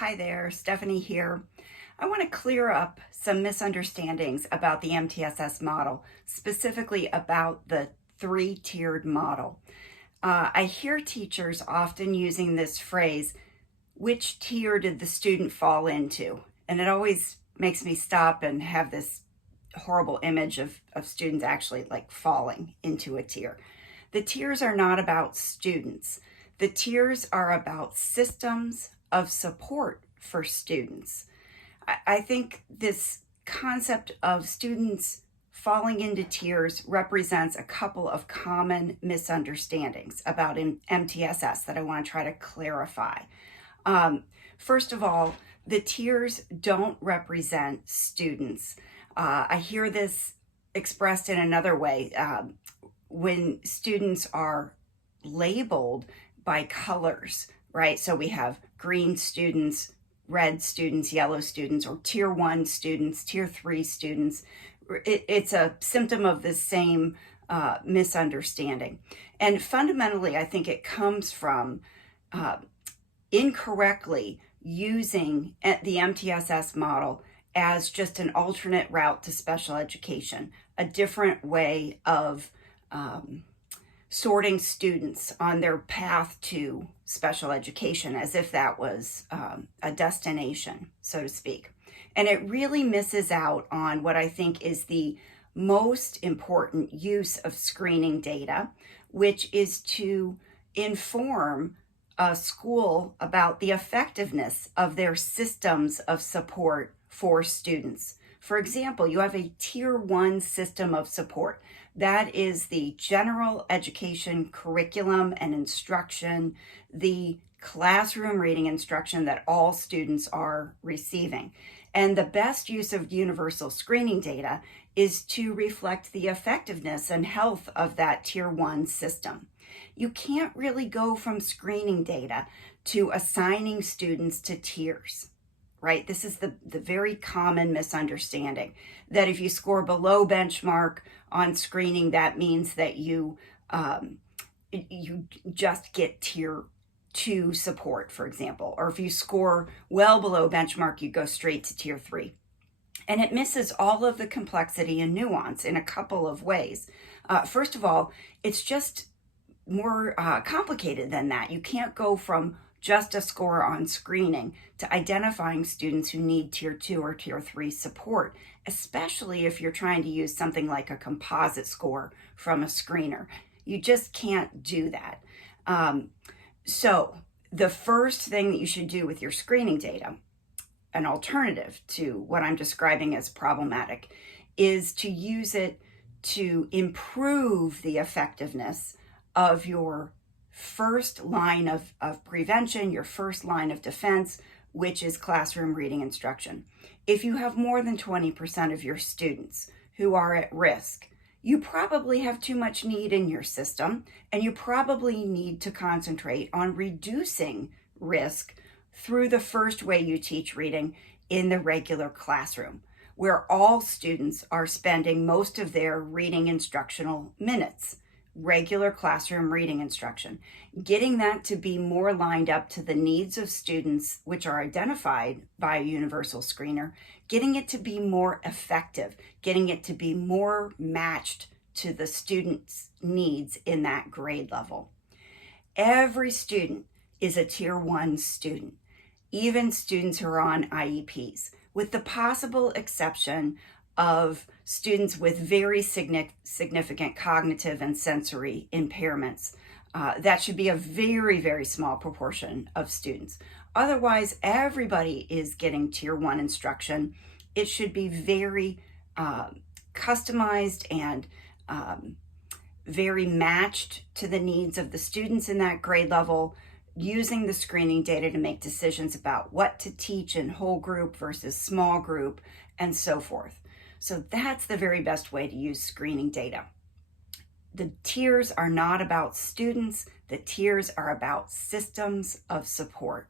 Hi there, Stephanie here. I want to clear up some misunderstandings about the MTSS model, specifically about the three-tiered model. I hear teachers often using this phrase, which tier did the student fall into? And it always makes me stop and have this horrible image of students actually like falling into a tier. The tiers are not about students. The tiers are about systems of support for students. I think this concept of students falling into tiers represents a couple of common misunderstandings about MTSS that I want to try to clarify. First of all, the tiers don't represent students. I hear this expressed in another way. When students are labeled by colors, right? So we have green students, red students, yellow students, or tier 1 students, tier 3 students. It's a symptom of the same misunderstanding. And fundamentally, I think it comes from incorrectly using the MTSS model as just an alternate route to special education, a different way of sorting students on their path to special education, as if that was a destination, so to speak. And it really misses out on what I think is the most important use of screening data, which is to inform a school about the effectiveness of their systems of support for students. For example, you have a tier 1 system of support. That is the general education curriculum and instruction, the classroom reading instruction that all students are receiving. And the best use of universal screening data is to reflect the effectiveness and health of that tier 1 system. You can't really go from screening data to assigning students to tiers, right? This is the very common misunderstanding that if you score below benchmark on screening, that means that you just get tier 2 support, for example. Or if you score well below benchmark, you go straight to tier 3. And it misses all of the complexity and nuance in a couple of ways. First of all, it's just more complicated than that. You can't go from just a score on screening to identifying students who need tier 2 or tier 3 support, especially if you're trying to use something like a composite score from a screener. You just can't do that. So the first thing that you should do with your screening data, an alternative to what I'm describing as problematic, is to use it to improve the effectiveness of your first line of prevention, your first line of defense, which is classroom reading instruction. If you have more than 20% of your students who are at risk, you probably have too much need in your system, and you probably need to concentrate on reducing risk through the first way you teach reading in the regular classroom, where all students are spending most of their reading instructional minutes. Regular classroom reading instruction, getting that to be more lined up to the needs of students, which are identified by a universal screener, getting it to be more effective, getting it to be more matched to the student's needs in that grade level. Every student is a tier 1 student, even students who are on IEPs, with the possible exception of students with very significant cognitive and sensory impairments. That should be a very, very small proportion of students. Otherwise, everybody is getting tier 1 instruction. It should be very customized and very matched to the needs of the students in that grade level, using the screening data to make decisions about what to teach in whole group versus small group, and so forth. So that's the very best way to use screening data. The tiers are not about students. The tiers are about systems of support.